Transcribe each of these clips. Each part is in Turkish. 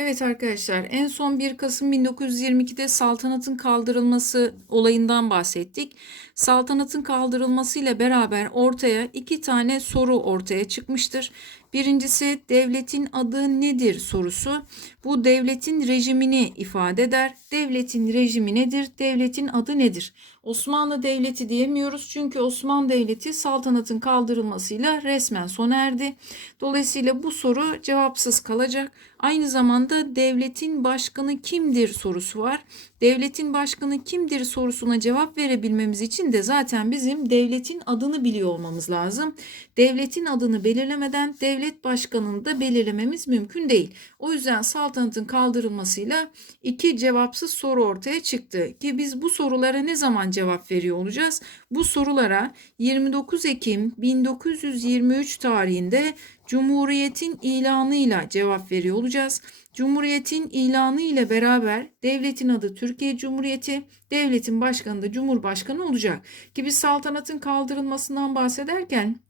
Evet arkadaşlar, en son 1 Kasım 1922'de saltanatın kaldırılması olayından bahsettik. Saltanatın kaldırılmasıyla beraber ortaya iki tane soru ortaya çıkmıştır. Birincisi devletin adı nedir sorusu. Bu devletin rejimini ifade eder. Devletin rejimi nedir? Devletin adı nedir? Osmanlı Devleti diyemiyoruz çünkü Osmanlı Devleti saltanatın kaldırılmasıyla resmen sona erdi. Dolayısıyla bu soru cevapsız kalacak. Aynı zamanda devletin başkanı kimdir sorusu var. Devletin başkanı kimdir sorusuna cevap verebilmemiz için de zaten bizim devletin adını biliyor olmamız lazım. Devletin adını belirlemeden devlet başkanını da belirlememiz mümkün değil. O yüzden saltanatın kaldırılmasıyla iki cevapsız soru ortaya çıktı. Ki biz bu sorulara ne zaman cevap veriyor olacağız? Bu sorulara 29 Ekim 1923 tarihinde Cumhuriyetin ilanıyla cevap veriyor olacağız. Cumhuriyetin ilanı ile beraber devletin adı Türkiye Cumhuriyeti, devletin başkanı da Cumhurbaşkanı olacak. Ki biz saltanatın kaldırılmasından bahsederken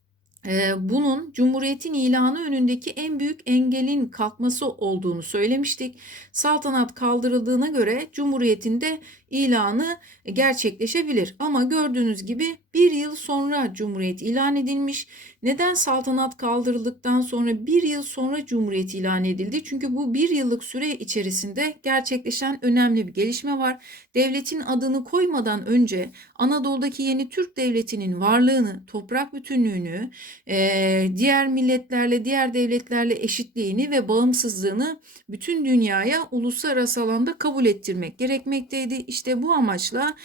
bunun Cumhuriyet'in ilanı önündeki en büyük engelin kalkması olduğunu söylemiştik. Saltanat kaldırıldığına göre Cumhuriyet'in de ilanı gerçekleşebilir. Ama gördüğünüz gibi bir yıl sonra Cumhuriyet ilan edilmiş. Neden saltanat kaldırıldıktan sonra bir yıl sonra Cumhuriyet ilan edildi? Çünkü bu bir yıllık süre içerisinde gerçekleşen önemli bir gelişme var. Devletin adını koymadan önce Anadolu'daki yeni Türk Devleti'nin varlığını, toprak bütünlüğünü, diğer milletlerle, diğer devletlerle eşitliğini ve bağımsızlığını bütün dünyaya uluslararası alanda kabul ettirmek gerekmekteydi. İşte bu amaçla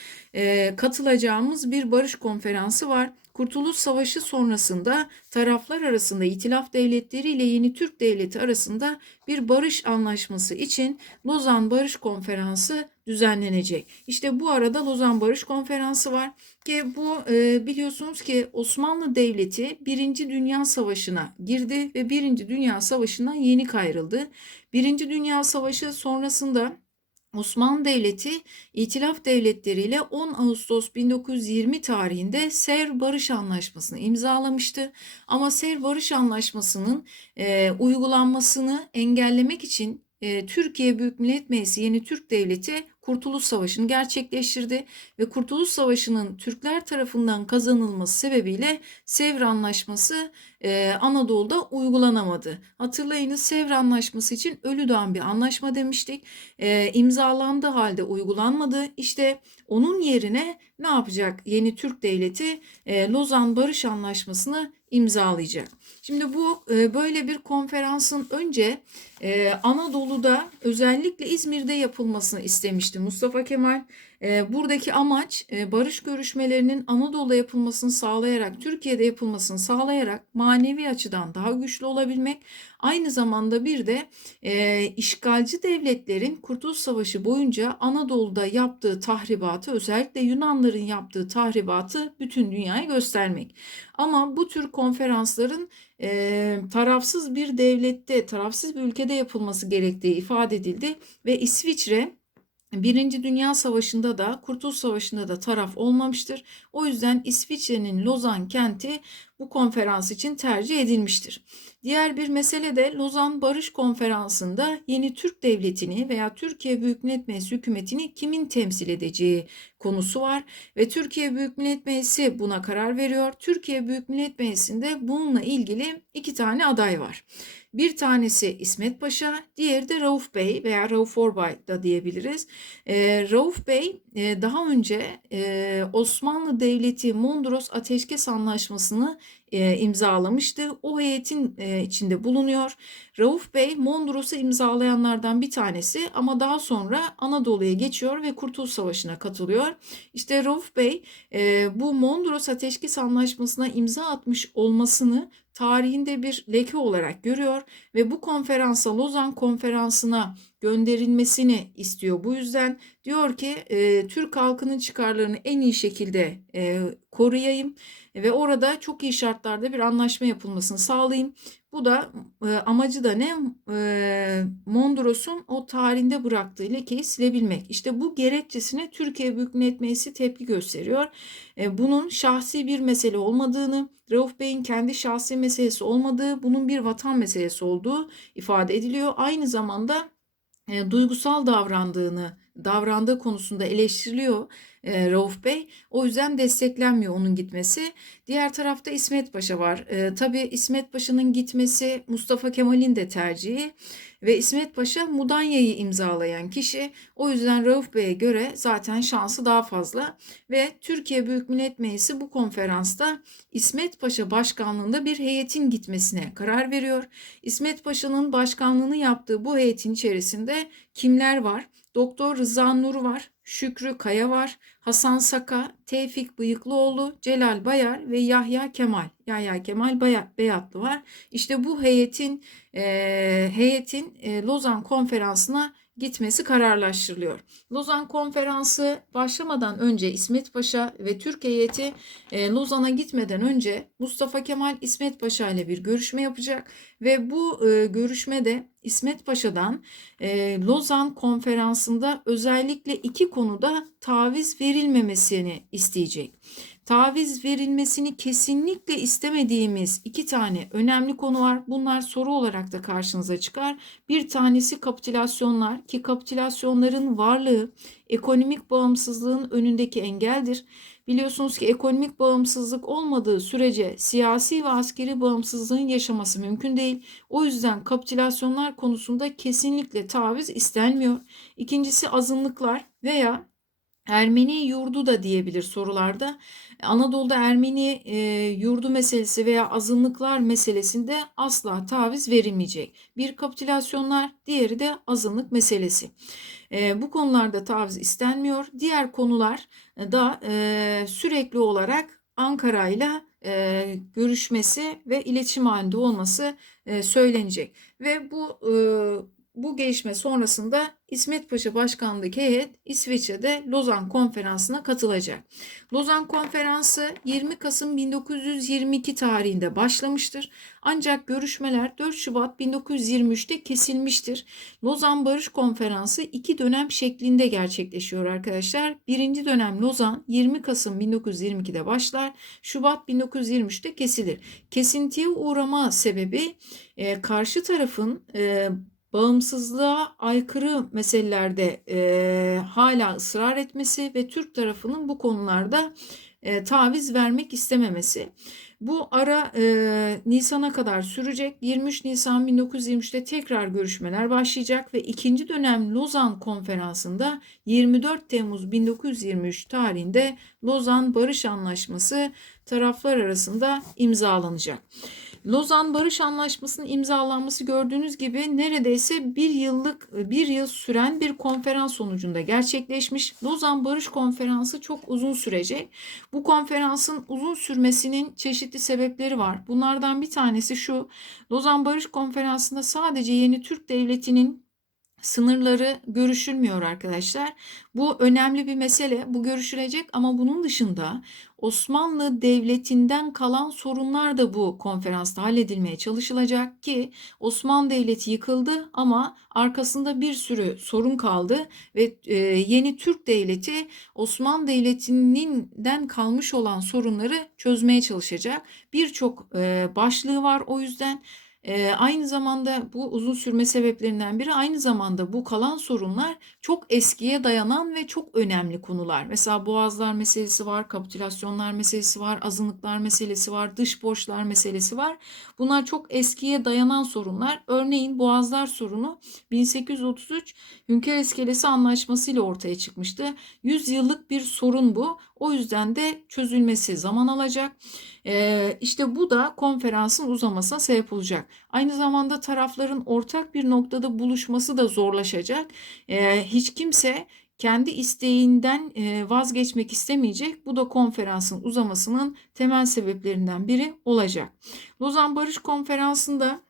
katılacağımız bir barış konferansı var. Kurtuluş Savaşı sonrasında taraflar arasında İtilaf Devletleri ile Yeni Türk Devleti arasında bir barış anlaşması için Lozan Barış Konferansı düzenlenecek. İşte bu arada Lozan Barış Konferansı var ki bu e, biliyorsunuz ki Osmanlı Devleti Birinci Dünya Savaşı'na girdi ve Birinci Dünya Savaşı'ndan yeni kayrıldı. Birinci Dünya Savaşı sonrasında Osmanlı Devleti İtilaf Devletleri ile 10 Ağustos 1920 tarihinde Sevr Barış Anlaşması'nı imzalamıştı. Ama Sevr Barış Anlaşması'nın e, uygulanmasını engellemek için e, Türkiye Büyük Millet Meclisi Yeni Türk Devleti Kurtuluş Savaşı'nı gerçekleştirdi ve Kurtuluş Savaşı'nın Türkler tarafından kazanılması sebebiyle Sevr Anlaşması e, Anadolu'da uygulanamadı. Hatırlayınız Sevr Anlaşması için Ölüdağ'ın bir anlaşma demiştik. E, imzalandığı halde uygulanmadı. İşte onun yerine ne yapacak yeni Türk Devleti? E, Lozan Barış Anlaşması'nı imzalayacak. Şimdi bu e, böyle bir konferansın önce e, Anadolu'da özellikle İzmir'de yapılmasını istemişti Mustafa Kemal. E, buradaki amaç e, barış görüşmelerinin Anadolu'da yapılmasını sağlayarak, Türkiye'de yapılmasını sağlayarak manevi açıdan daha güçlü olabilmek. Aynı zamanda bir de e, işgalci devletlerin Kurtuluş Savaşı boyunca Anadolu'da yaptığı tahribatı, özellikle Yunanların yaptığı tahribatı bütün dünyaya göstermek. Ama bu tür konferansların e, tarafsız bir devlette, tarafsız bir ülkede yapılması gerektiği ifade edildi ve İsviçre Birinci Dünya Savaşı'nda da Kurtuluş Savaşı'nda da taraf olmamıştır. O yüzden İsviçre'nin Lozan kenti bu konferans için tercih edilmiştir. Diğer bir mesele de Lozan Barış Konferansı'nda yeni Türk Devleti'ni veya Türkiye Büyük Millet Meclisi hükümetini kimin temsil edeceği konusu var ve Türkiye Büyük Millet Meclisi buna karar veriyor. Türkiye Büyük Millet Meclisi'nde bununla ilgili iki tane aday var. Bir tanesi İsmet Paşa, diğeri de Rauf Bey veya Rauf Orbay da diyebiliriz. E, Rauf Bey e, daha önce e, Osmanlı Devleti Mondros Ateşkes Anlaşması'nı e, imzalamıştı. O heyetin e, içinde bulunuyor. Rauf Bey Mondros'u imzalayanlardan bir tanesi ama daha sonra Anadolu'ya geçiyor ve Kurtuluş Savaşı'na katılıyor. İşte Rauf Bey e, bu Mondros Ateşkes Anlaşması'na imza atmış olmasını tarihinde bir leke olarak görüyor ve bu konferansa Lozan konferansına gönderilmesini istiyor. Bu yüzden diyor ki e, Türk halkının çıkarlarını en iyi şekilde e, koruyayım ve orada çok iyi şartlarda bir anlaşma yapılmasını sağlayayım. Bu da e, amacı da ne? E, Mondros'un o tarihinde bıraktığı lekeyi silebilmek. İşte bu gerekçesine Türkiye Büyük Millet Meclisi tepki gösteriyor. E, bunun şahsi bir mesele olmadığını, Rauf Bey'in kendi şahsi meselesi olmadığı, bunun bir vatan meselesi olduğu ifade ediliyor. Aynı zamanda e, duygusal davrandığını, davrandığı konusunda eleştiriliyor e, Rauf Bey. O yüzden desteklenmiyor onun gitmesi. Diğer tarafta İsmet Paşa var. E, tabii İsmet Paşa'nın gitmesi Mustafa Kemal'in de tercihi ve İsmet Paşa Mudanya'yı imzalayan kişi. O yüzden Rauf Bey'e göre zaten şansı daha fazla ve Türkiye Büyük Millet Meclisi bu konferansta İsmet Paşa başkanlığında bir heyetin gitmesine karar veriyor. İsmet Paşa'nın başkanlığını yaptığı bu heyetin içerisinde kimler var? Doktor Rıza Nur var, Şükrü Kaya var, Hasan Saka, Tevfik Bıyıklıoğlu, Celal Bayar ve Yahya Kemal. Yahya Kemal Baya- Beyatlı var. İşte bu heyetin e, heyetin e, Lozan Konferansı'na gitmesi kararlaştırılıyor. Lozan Konferansı başlamadan önce İsmet Paşa ve Türk heyeti e, Lozan'a gitmeden önce Mustafa Kemal İsmet Paşa ile bir görüşme yapacak ve bu e, görüşmede İsmet Paşa'dan e, Lozan Konferansı'nda özellikle iki konuda taviz verilmemesini isteyecek. Taviz verilmesini kesinlikle istemediğimiz iki tane önemli konu var. Bunlar soru olarak da karşınıza çıkar. Bir tanesi kapitülasyonlar ki kapitülasyonların varlığı ekonomik bağımsızlığın önündeki engeldir. Biliyorsunuz ki ekonomik bağımsızlık olmadığı sürece siyasi ve askeri bağımsızlığın yaşaması mümkün değil. O yüzden kapitülasyonlar konusunda kesinlikle taviz istenmiyor. İkincisi azınlıklar veya Ermeni yurdu da diyebilir sorularda. Anadolu'da Ermeni e, yurdu meselesi veya azınlıklar meselesinde asla taviz verilmeyecek. Bir kapitülasyonlar, diğeri de azınlık meselesi. E, bu konularda taviz istenmiyor. Diğer konular da e, sürekli olarak Ankara ile e, görüşmesi ve iletişim halinde olması e, söylenecek. Ve bu e, bu gelişme sonrasında İsmet Paşa başkanlığındaki heyet İsviçre'de Lozan Konferansı'na katılacak. Lozan Konferansı 20 Kasım 1922 tarihinde başlamıştır. Ancak görüşmeler 4 Şubat 1923'te kesilmiştir. Lozan Barış Konferansı iki dönem şeklinde gerçekleşiyor arkadaşlar. Birinci dönem Lozan 20 Kasım 1922'de başlar. Şubat 1923'te kesilir. Kesintiye uğrama sebebi e, karşı tarafın e, bağımsızlığa aykırı meselelerde e, hala ısrar etmesi ve Türk tarafının bu konularda e, taviz vermek istememesi. Bu ara e, Nisan'a kadar sürecek. 23 Nisan 1923'te tekrar görüşmeler başlayacak ve ikinci dönem Lozan Konferansı'nda 24 Temmuz 1923 tarihinde Lozan Barış Anlaşması taraflar arasında imzalanacak. Lozan Barış Anlaşması'nın imzalanması gördüğünüz gibi neredeyse bir yıllık bir yıl süren bir konferans sonucunda gerçekleşmiş. Lozan Barış Konferansı çok uzun sürecek. Bu konferansın uzun sürmesinin çeşitli sebepleri var. Bunlardan bir tanesi şu. Lozan Barış Konferansı'nda sadece yeni Türk Devleti'nin sınırları görüşülmüyor arkadaşlar. Bu önemli bir mesele. Bu görüşülecek ama bunun dışında Osmanlı Devleti'nden kalan sorunlar da bu konferansta halledilmeye çalışılacak ki Osmanlı Devleti yıkıldı ama arkasında bir sürü sorun kaldı ve e, yeni Türk Devleti Osmanlı Devleti'nden kalmış olan sorunları çözmeye çalışacak. Birçok e, başlığı var o yüzden e, aynı zamanda bu uzun sürme sebeplerinden biri aynı zamanda bu kalan sorunlar çok eskiye dayanan ve çok önemli konular. Mesela boğazlar meselesi var, kapitülasyonlar meselesi var, azınlıklar meselesi var, dış borçlar meselesi var. Bunlar çok eskiye dayanan sorunlar. Örneğin boğazlar sorunu 1833 Hünkar İskelesi Anlaşması ile ortaya çıkmıştı. 100 yıllık bir sorun bu. O yüzden de çözülmesi zaman alacak. Ee, işte bu da konferansın uzamasına sebep olacak. Aynı zamanda tarafların ortak bir noktada buluşması da zorlaşacak. Ee, hiç kimse kendi isteğinden e, vazgeçmek istemeyecek. Bu da konferansın uzamasının temel sebeplerinden biri olacak. Lozan Barış Konferansı'nda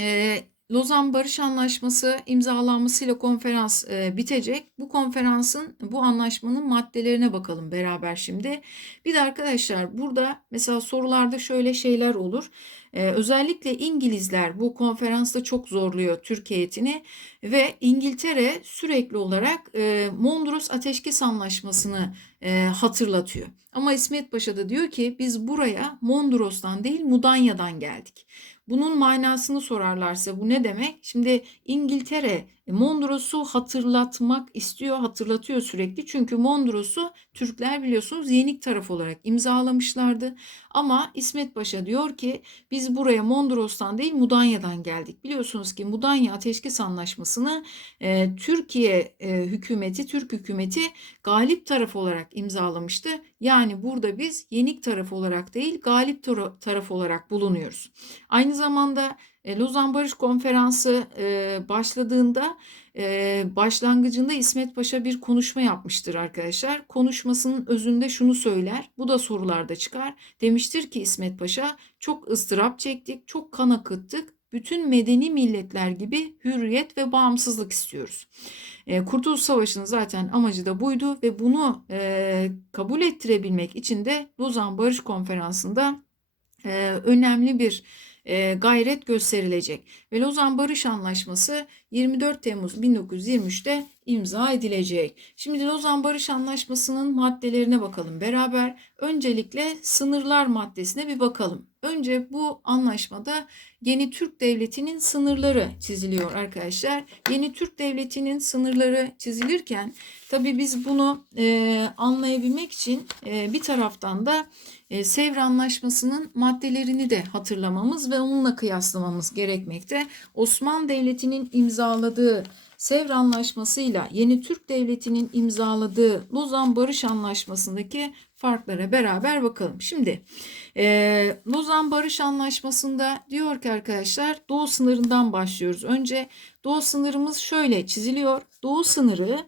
e, Lozan Barış Anlaşması imzalanmasıyla konferans e, bitecek. Bu konferansın, bu anlaşmanın maddelerine bakalım beraber şimdi. Bir de arkadaşlar burada mesela sorularda şöyle şeyler olur. E, özellikle İngilizler bu konferansta çok zorluyor Türk heyetini ve İngiltere sürekli olarak e, Mondros Ateşkes Anlaşması'nı e, hatırlatıyor. Ama İsmet Paşa da diyor ki biz buraya Mondros'tan değil Mudanya'dan geldik. Bunun manasını sorarlarsa bu ne demek? Şimdi İngiltere Mondros'u hatırlatmak istiyor, hatırlatıyor sürekli. Çünkü Mondros'u Türkler biliyorsunuz Yenik taraf olarak imzalamışlardı. Ama İsmet Paşa diyor ki biz buraya Mondros'tan değil Mudanya'dan geldik. Biliyorsunuz ki Mudanya Ateşkes Anlaşması'nı e, Türkiye e, hükümeti, Türk hükümeti galip taraf olarak imzalamıştı. Yani burada biz yenik taraf olarak değil galip tara- taraf olarak bulunuyoruz. Aynı zamanda e, Lozan Barış Konferansı e, başladığında e, başlangıcında İsmet Paşa bir konuşma yapmıştır arkadaşlar. Konuşmasının özünde şunu söyler. Bu da sorularda çıkar. Demiştir ki İsmet Paşa çok ıstırap çektik, çok kan akıttık. Bütün medeni milletler gibi hürriyet ve bağımsızlık istiyoruz. E, Kurtuluş Savaşı'nın zaten amacı da buydu ve bunu e, kabul ettirebilmek için de Lozan Barış Konferansı'nda e, önemli bir e, gayret gösterilecek. Ve Lozan Barış Anlaşması 24 Temmuz 1923'te imza edilecek. Şimdi Lozan Barış Anlaşması'nın maddelerine bakalım beraber. Öncelikle sınırlar maddesine bir bakalım. Önce bu anlaşmada Yeni Türk Devleti'nin sınırları çiziliyor arkadaşlar. Yeni Türk Devleti'nin sınırları çizilirken tabii biz bunu e, anlayabilmek için e, bir taraftan da e, Sevr Anlaşması'nın maddelerini de hatırlamamız ve onunla kıyaslamamız gerekmekte. Osmanlı Devleti'nin imzaladığı Sevr Anlaşması'yla Yeni Türk Devleti'nin imzaladığı Lozan Barış Anlaşması'ndaki farklara beraber bakalım. Şimdi e, Lozan Barış Anlaşması'nda diyor ki arkadaşlar doğu sınırından başlıyoruz. Önce doğu sınırımız şöyle çiziliyor. Doğu sınırı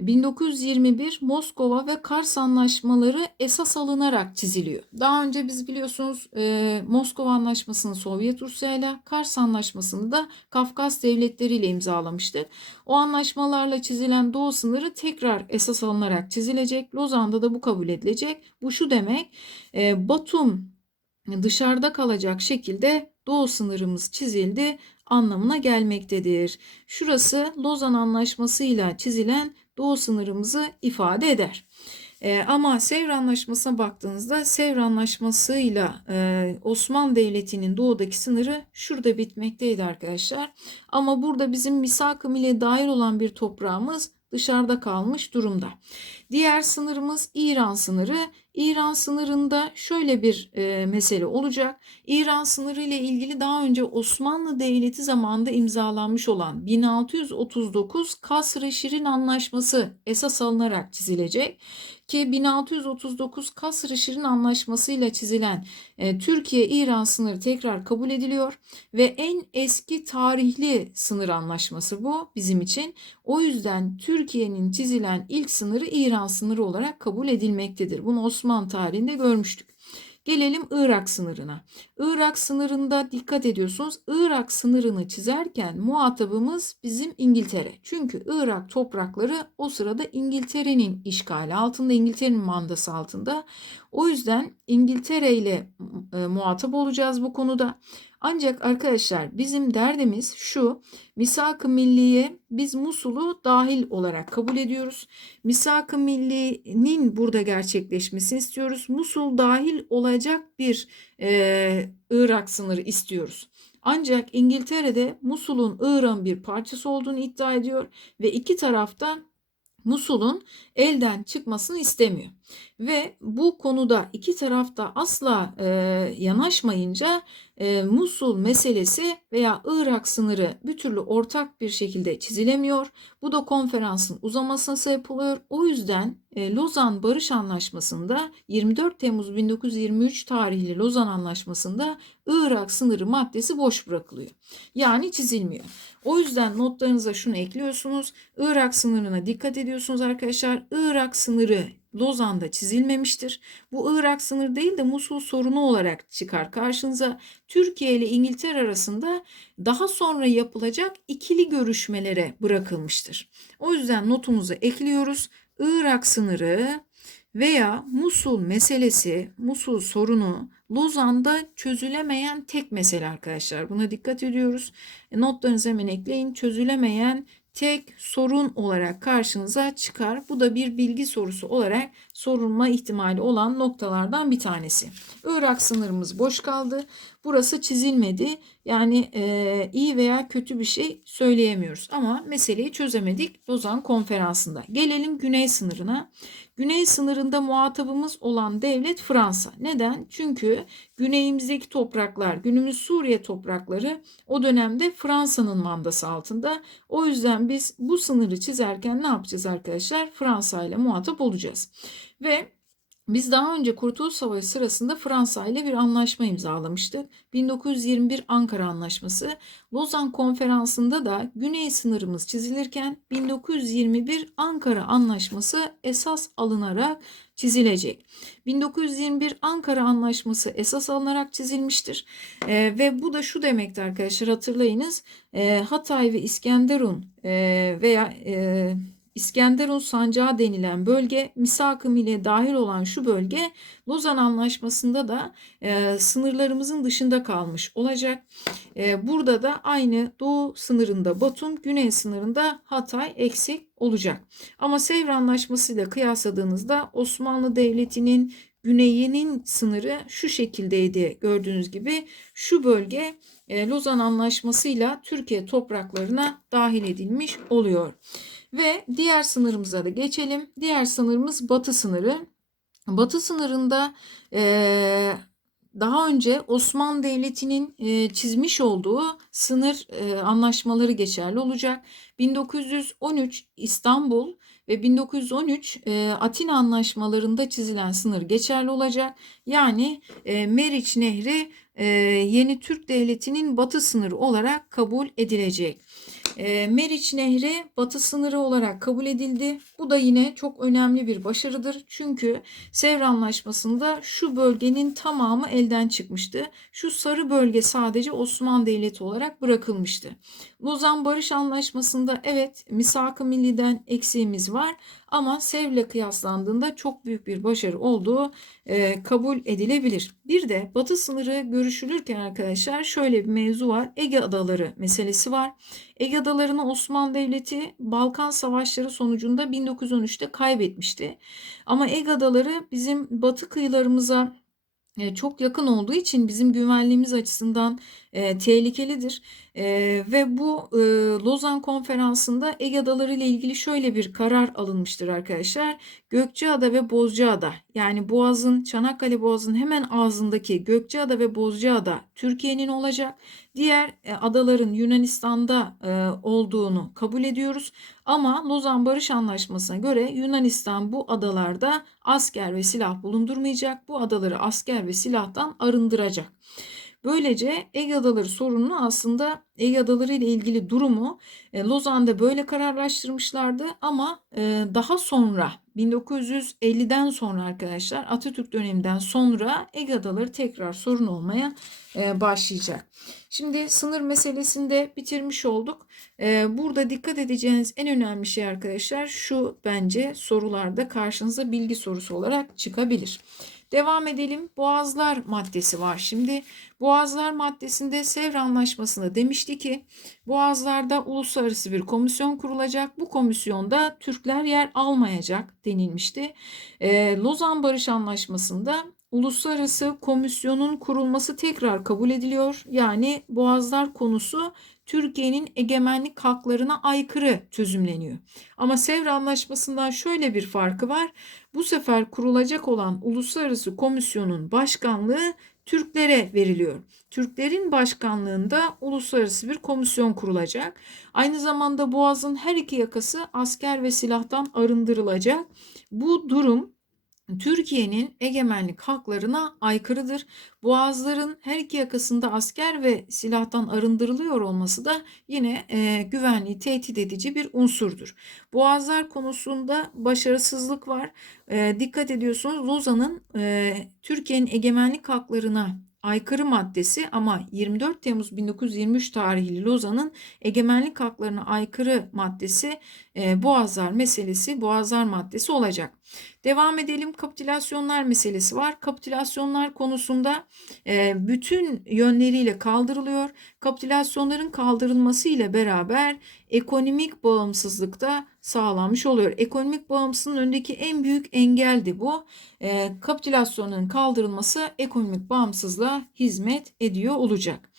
1921 Moskova ve Kars anlaşmaları esas alınarak çiziliyor. Daha önce biz biliyorsunuz e, Moskova anlaşmasını Sovyet Rusya ile Kars anlaşmasını da Kafkas devletleri ile imzalamıştık. O anlaşmalarla çizilen doğu sınırı tekrar esas alınarak çizilecek. Lozan'da da bu kabul edilecek. Bu şu demek e, Batum dışarıda kalacak şekilde doğu sınırımız çizildi anlamına gelmektedir. Şurası Lozan Anlaşması'yla çizilen doğu sınırımızı ifade eder. Ee, ama Sevr Anlaşması'na baktığınızda Sevr Anlaşması'yla e, Osmanlı Devleti'nin doğudaki sınırı şurada bitmekteydi arkadaşlar. Ama burada bizim misak-ı milli dair olan bir toprağımız dışarıda kalmış durumda. Diğer sınırımız İran sınırı. İran sınırında şöyle bir e, mesele olacak. İran sınırı ile ilgili daha önce Osmanlı Devleti zamanında imzalanmış olan 1639 Kasr-ı Şirin Anlaşması esas alınarak çizilecek ki 1639 Kasr-ı Şirin Anlaşması ile çizilen e, Türkiye-İran sınırı tekrar kabul ediliyor ve en eski tarihli sınır anlaşması bu bizim için. O yüzden Türkiye'nin çizilen ilk sınırı İran sınırı olarak kabul edilmektedir. Bunu Osmanlı tarihinde görmüştük. Gelelim Irak sınırına. Irak sınırında dikkat ediyorsunuz. Irak sınırını çizerken muhatabımız bizim İngiltere. Çünkü Irak toprakları o sırada İngiltere'nin işgali altında, İngiltere'nin mandası altında. O yüzden İngiltere ile e, muhatap olacağız bu konuda. Ancak arkadaşlar bizim derdimiz şu. Misak-ı Milliye biz Musul'u dahil olarak kabul ediyoruz. Misak-ı Milli'nin burada gerçekleşmesini istiyoruz. Musul dahil olacak bir e, Irak sınırı istiyoruz. Ancak İngiltere'de Musul'un Irak'ın bir parçası olduğunu iddia ediyor ve iki tarafta Musul'un elden çıkmasını istemiyor. Ve bu konuda iki tarafta asla e, yanaşmayınca e, Musul meselesi veya Irak sınırı bir türlü ortak bir şekilde çizilemiyor. Bu da konferansın uzamasına sebep oluyor. O yüzden e, Lozan Barış Anlaşması'nda 24 Temmuz 1923 tarihli Lozan Anlaşması'nda Irak sınırı maddesi boş bırakılıyor. Yani çizilmiyor. O yüzden notlarınıza şunu ekliyorsunuz. Irak sınırına dikkat ediyorsunuz arkadaşlar. Irak sınırı Lozan'da çizilmemiştir. Bu Irak sınır değil de Musul sorunu olarak çıkar karşınıza. Türkiye ile İngiltere arasında daha sonra yapılacak ikili görüşmelere bırakılmıştır. O yüzden notumuzu ekliyoruz. Irak sınırı veya Musul meselesi, Musul sorunu Lozan'da çözülemeyen tek mesele arkadaşlar. Buna dikkat ediyoruz. E, notlarınızı hemen ekleyin. Çözülemeyen tek sorun olarak karşınıza çıkar. Bu da bir bilgi sorusu olarak sorulma ihtimali olan noktalardan bir tanesi. Irak sınırımız boş kaldı. burası çizilmedi. Yani e, iyi veya kötü bir şey söyleyemiyoruz. Ama meseleyi çözemedik Lozan konferansında. Gelelim güney sınırına. Güney sınırında muhatabımız olan devlet Fransa. Neden? Çünkü güneyimizdeki topraklar, günümüz Suriye toprakları o dönemde Fransa'nın mandası altında. O yüzden biz bu sınırı çizerken ne yapacağız arkadaşlar? Fransa ile muhatap olacağız. Ve biz daha önce Kurtuluş Savaşı sırasında Fransa ile bir anlaşma imzalamıştık. 1921 Ankara Anlaşması. Lozan Konferansı'nda da güney sınırımız çizilirken 1921 Ankara Anlaşması esas alınarak çizilecek. 1921 Ankara Anlaşması esas alınarak çizilmiştir. Ee, ve bu da şu demekti arkadaşlar hatırlayınız. Ee, Hatay ve İskenderun e, veya e, İskenderun sancağı denilen bölge misak-ı ile dahil olan şu bölge Lozan Anlaşması'nda da e, sınırlarımızın dışında kalmış olacak. E, burada da aynı doğu sınırında Batum, güney sınırında Hatay eksik olacak. Ama Sevr Anlaşması ile kıyasladığınızda Osmanlı Devleti'nin güneyinin sınırı şu şekildeydi gördüğünüz gibi. Şu bölge e, Lozan Anlaşması'yla Türkiye topraklarına dahil edilmiş oluyor. Ve diğer sınırımıza da geçelim. Diğer sınırımız batı sınırı. Batı sınırında e, daha önce Osmanlı Devleti'nin e, çizmiş olduğu sınır e, anlaşmaları geçerli olacak. 1913 İstanbul ve 1913 e, Atina anlaşmalarında çizilen sınır geçerli olacak. Yani e, Meriç Nehri e, yeni Türk Devleti'nin batı sınırı olarak kabul edilecek. E, Meriç Nehri batı sınırı olarak kabul edildi. Bu da yine çok önemli bir başarıdır. Çünkü Sevr Anlaşması'nda şu bölgenin tamamı elden çıkmıştı. Şu sarı bölge sadece Osmanlı Devleti olarak bırakılmıştı. Lozan Barış Anlaşması'nda evet misak-ı milliden eksiğimiz var ama Sevr'le kıyaslandığında çok büyük bir başarı olduğu e, kabul edilebilir. Bir de batı sınırı görüşülürken arkadaşlar şöyle bir mevzu var. Ege Adaları meselesi var. Ege Adalarını Osmanlı Devleti Balkan Savaşları sonucunda 1913'te kaybetmişti. Ama Ege Adaları bizim batı kıyılarımıza e, çok yakın olduğu için bizim güvenliğimiz açısından e, tehlikelidir. E, ve bu e, Lozan Konferansı'nda Ege Adaları ile ilgili şöyle bir karar alınmıştır arkadaşlar. Gökçeada ve Bozcaada yani Boğaz'ın Çanakkale Boğazı'nın hemen ağzındaki Gökçeada ve Bozcaada Türkiye'nin olacak. Diğer e, adaların Yunanistan'da e, olduğunu kabul ediyoruz. Ama Lozan Barış Anlaşması'na göre Yunanistan bu adalarda asker ve silah bulundurmayacak. Bu adaları asker ve silahtan arındıracak. Böylece Ege Adaları sorununu aslında Ege Adaları ile ilgili durumu e, Lozan'da böyle kararlaştırmışlardı ama e, daha sonra 1950'den sonra arkadaşlar Atatürk döneminden sonra Ege Adaları tekrar sorun olmaya e, başlayacak. Şimdi sınır meselesini de bitirmiş olduk. Burada dikkat edeceğiniz en önemli şey arkadaşlar şu bence sorularda karşınıza bilgi sorusu olarak çıkabilir. Devam edelim. Boğazlar maddesi var. Şimdi Boğazlar maddesinde Sevr Anlaşması'nda demişti ki Boğazlarda uluslararası bir komisyon kurulacak. Bu komisyonda Türkler yer almayacak denilmişti. E, Lozan Barış Anlaşması'nda uluslararası komisyonun kurulması tekrar kabul ediliyor. Yani Boğazlar konusu Türkiye'nin egemenlik haklarına aykırı çözümleniyor. Ama Sevr Anlaşması'ndan şöyle bir farkı var. Bu sefer kurulacak olan uluslararası komisyonun başkanlığı Türklere veriliyor. Türklerin başkanlığında uluslararası bir komisyon kurulacak. Aynı zamanda Boğaz'ın her iki yakası asker ve silahtan arındırılacak. Bu durum Türkiye'nin egemenlik haklarına aykırıdır. Boğazların her iki yakasında asker ve silahtan arındırılıyor olması da yine e, güvenliği tehdit edici bir unsurdur. Boğazlar konusunda başarısızlık var. E, dikkat ediyorsunuz Lozan'ın e, Türkiye'nin egemenlik haklarına aykırı maddesi ama 24 Temmuz 1923 tarihli Lozan'ın egemenlik haklarına aykırı maddesi e, Boğazlar meselesi, Boğazlar maddesi olacak. Devam edelim. Kapitülasyonlar meselesi var. Kapitülasyonlar konusunda e, bütün yönleriyle kaldırılıyor. Kapitülasyonların kaldırılması ile beraber ekonomik bağımsızlık da sağlanmış oluyor. Ekonomik bağımsızlığın önündeki en büyük engeldi bu. E, kapitülasyonların kaldırılması ekonomik bağımsızlığa hizmet ediyor olacak.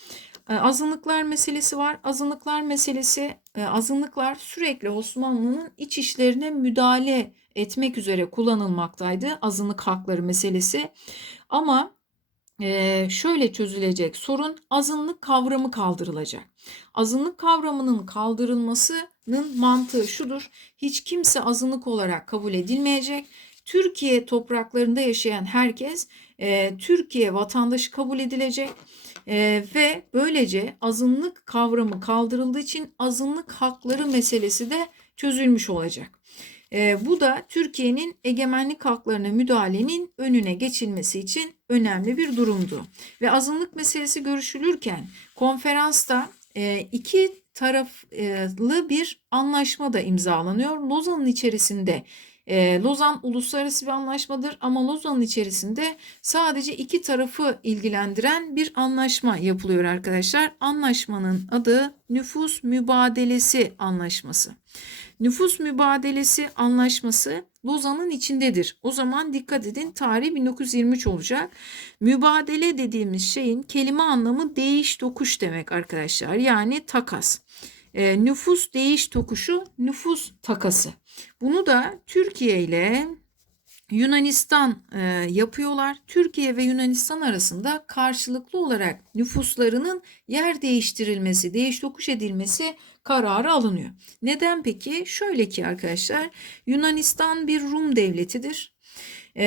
E, azınlıklar meselesi var. Azınlıklar meselesi, e, azınlıklar sürekli Osmanlı'nın iç işlerine müdahale etmek üzere kullanılmaktaydı. Azınlık hakları meselesi. Ama e, şöyle çözülecek sorun azınlık kavramı kaldırılacak. Azınlık kavramının kaldırılmasının mantığı şudur. Hiç kimse azınlık olarak kabul edilmeyecek. Türkiye topraklarında yaşayan herkes e, Türkiye vatandaşı kabul edilecek. Ee, ve böylece azınlık kavramı kaldırıldığı için azınlık hakları meselesi de çözülmüş olacak. Ee, bu da Türkiye'nin egemenlik haklarına müdahalenin önüne geçilmesi için önemli bir durumdu. Ve azınlık meselesi görüşülürken konferansta e, iki taraflı bir anlaşma da imzalanıyor. Lozan'ın içerisinde e, Lozan uluslararası bir anlaşmadır ama Lozan'ın içerisinde sadece iki tarafı ilgilendiren bir anlaşma yapılıyor arkadaşlar. Anlaşmanın adı Nüfus Mübadelesi Anlaşması. Nüfus Mübadelesi Anlaşması Lozan'ın içindedir. O zaman dikkat edin tarih 1923 olacak. Mübadele dediğimiz şeyin kelime anlamı değiş tokuş demek arkadaşlar. Yani takas. E, nüfus değiş tokuşu nüfus takası. Bunu da Türkiye ile Yunanistan e, yapıyorlar. Türkiye ve Yunanistan arasında karşılıklı olarak nüfuslarının yer değiştirilmesi, değiş tokuş edilmesi kararı alınıyor. Neden peki? Şöyle ki arkadaşlar Yunanistan bir Rum devletidir e,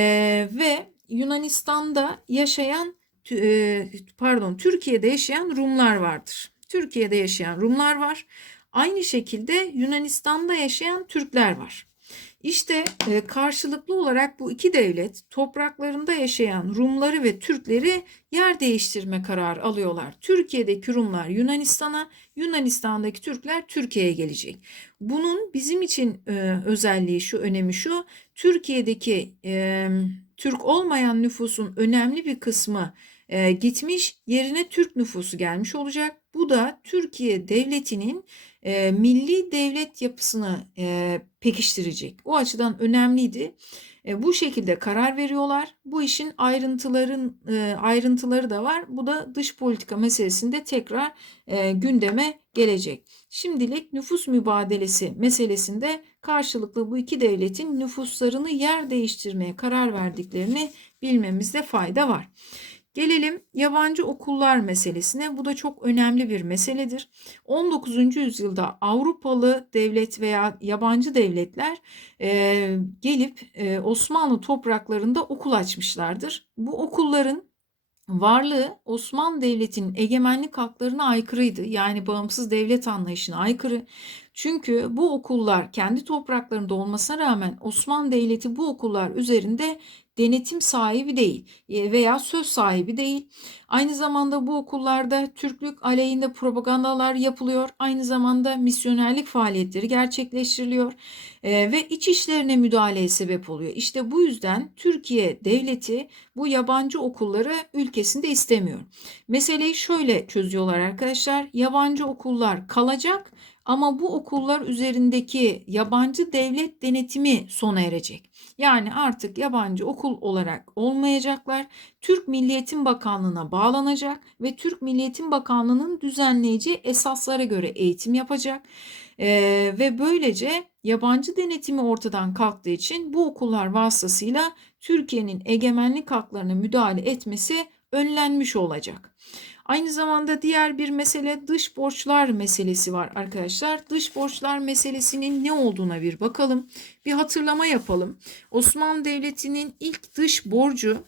ve Yunanistan'da yaşayan e, pardon Türkiye'de yaşayan Rumlar vardır. Türkiye'de yaşayan Rumlar var. Aynı şekilde Yunanistan'da yaşayan Türkler var. İşte e, karşılıklı olarak bu iki devlet topraklarında yaşayan Rumları ve Türkleri yer değiştirme kararı alıyorlar. Türkiye'deki Rumlar Yunanistan'a, Yunanistan'daki Türkler Türkiye'ye gelecek. Bunun bizim için e, özelliği şu, önemi şu. Türkiye'deki e, Türk olmayan nüfusun önemli bir kısmı gitmiş, yerine Türk nüfusu gelmiş olacak. Bu da Türkiye devletinin e, milli devlet yapısını e, pekiştirecek. O açıdan önemliydi. E, bu şekilde karar veriyorlar. Bu işin ayrıntıların e, ayrıntıları da var. Bu da dış politika meselesinde tekrar e, gündeme gelecek. Şimdilik nüfus mübadelesi meselesinde karşılıklı bu iki devletin nüfuslarını yer değiştirmeye karar verdiklerini bilmemizde fayda var. Gelelim yabancı okullar meselesine. Bu da çok önemli bir meseledir. 19. yüzyılda Avrupalı devlet veya yabancı devletler e, gelip e, Osmanlı topraklarında okul açmışlardır. Bu okulların varlığı Osmanlı Devleti'nin egemenlik haklarına aykırıydı. Yani bağımsız devlet anlayışına aykırı. Çünkü bu okullar kendi topraklarında olmasına rağmen Osmanlı Devleti bu okullar üzerinde denetim sahibi değil e, veya söz sahibi değil. Aynı zamanda bu okullarda Türklük aleyhinde propagandalar yapılıyor. Aynı zamanda misyonerlik faaliyetleri gerçekleştiriliyor e, ve iç işlerine müdahaleye sebep oluyor. İşte bu yüzden Türkiye devleti bu yabancı okulları ülkesinde istemiyor. Meseleyi şöyle çözüyorlar arkadaşlar. Yabancı okullar kalacak ama bu okullar üzerindeki yabancı devlet denetimi sona erecek. Yani artık yabancı okul olarak olmayacaklar. Türk Milliyetin Bakanlığı'na bağlanacak ve Türk Milliyetin Bakanlığı'nın düzenleyici esaslara göre eğitim yapacak. Ee, ve böylece yabancı denetimi ortadan kalktığı için bu okullar vasıtasıyla Türkiye'nin egemenlik haklarına müdahale etmesi önlenmiş olacak. Aynı zamanda diğer bir mesele dış borçlar meselesi var arkadaşlar. Dış borçlar meselesinin ne olduğuna bir bakalım. Bir hatırlama yapalım. Osmanlı Devleti'nin ilk dış borcu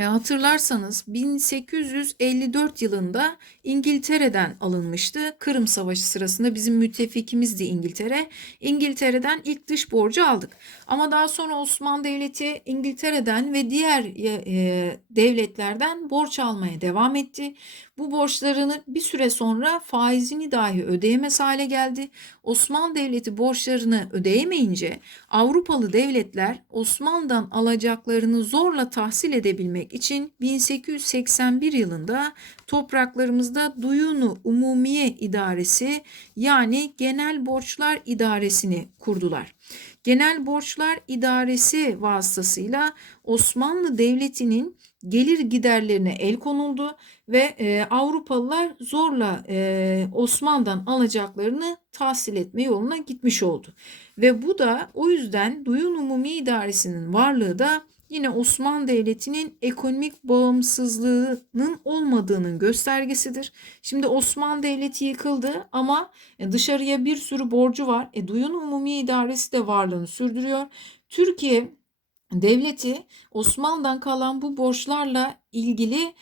hatırlarsanız 1854 yılında İngiltere'den alınmıştı. Kırım Savaşı sırasında bizim müttefikimizdi İngiltere. İngiltere'den ilk dış borcu aldık. Ama daha sonra Osmanlı Devleti İngiltere'den ve diğer e, devletlerden borç almaya devam etti. Bu borçlarını bir süre sonra faizini dahi ödeyemez hale geldi. Osmanlı Devleti borçlarını ödeyemeyince Avrupalı devletler Osmanlı'dan alacaklarını zorla tahsil edebilmek için 1881 yılında topraklarımızda Duyunu Umumiye İdaresi yani Genel Borçlar İdaresi'ni kurdular. Genel Borçlar İdaresi vasıtasıyla Osmanlı Devleti'nin gelir giderlerine el konuldu ve e, Avrupalılar zorla e, Osmanlı'dan alacaklarını tahsil etme yoluna gitmiş oldu. Ve bu da o yüzden Duyun Umumi İdaresi'nin varlığı da yine Osmanlı Devleti'nin ekonomik bağımsızlığının olmadığının göstergesidir. Şimdi Osmanlı Devleti yıkıldı ama e, dışarıya bir sürü borcu var. E, Duyun Umumi İdaresi de varlığını sürdürüyor. Türkiye Devleti Osmanlı'dan kalan bu borçlarla ilgili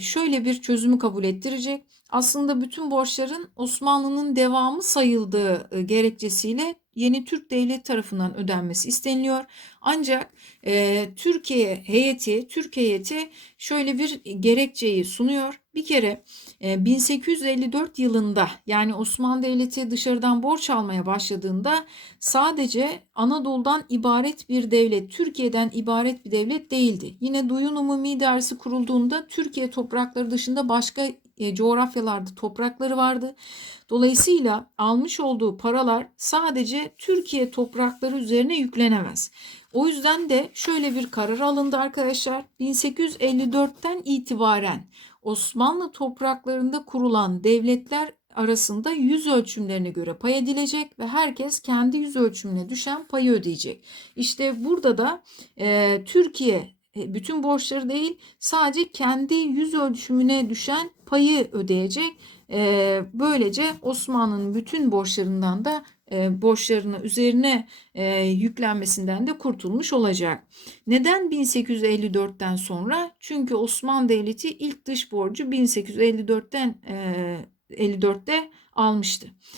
şöyle bir çözümü kabul ettirecek. Aslında bütün borçların Osmanlı'nın devamı sayıldığı e, gerekçesiyle yeni Türk Devleti tarafından ödenmesi isteniliyor. Ancak e, Türkiye heyeti, Türk heyeti şöyle bir gerekçeyi sunuyor. Bir kere e, 1854 yılında yani Osmanlı Devleti dışarıdan borç almaya başladığında sadece Anadolu'dan ibaret bir devlet, Türkiye'den ibaret bir devlet değildi. Yine Duyun Umumi İdaresi kurulduğunda Türkiye toprakları dışında başka e, coğrafyalarda toprakları vardı. Dolayısıyla almış olduğu paralar sadece Türkiye toprakları üzerine yüklenemez. O yüzden de şöyle bir karar alındı arkadaşlar. 1854'ten itibaren Osmanlı topraklarında kurulan devletler arasında yüz ölçümlerine göre pay edilecek ve herkes kendi yüz ölçümüne düşen payı ödeyecek. İşte burada da e, Türkiye bütün borçları değil sadece kendi yüz ölçümüne düşen payı ödeyecek. E, böylece Osmanlı'nın bütün borçlarından da e, borçlarını üzerine e, yüklenmesinden de kurtulmuş olacak. Neden 1854'ten sonra? Çünkü Osmanlı Devleti ilk dış borcu 1854'ten e, 54'te almıştı.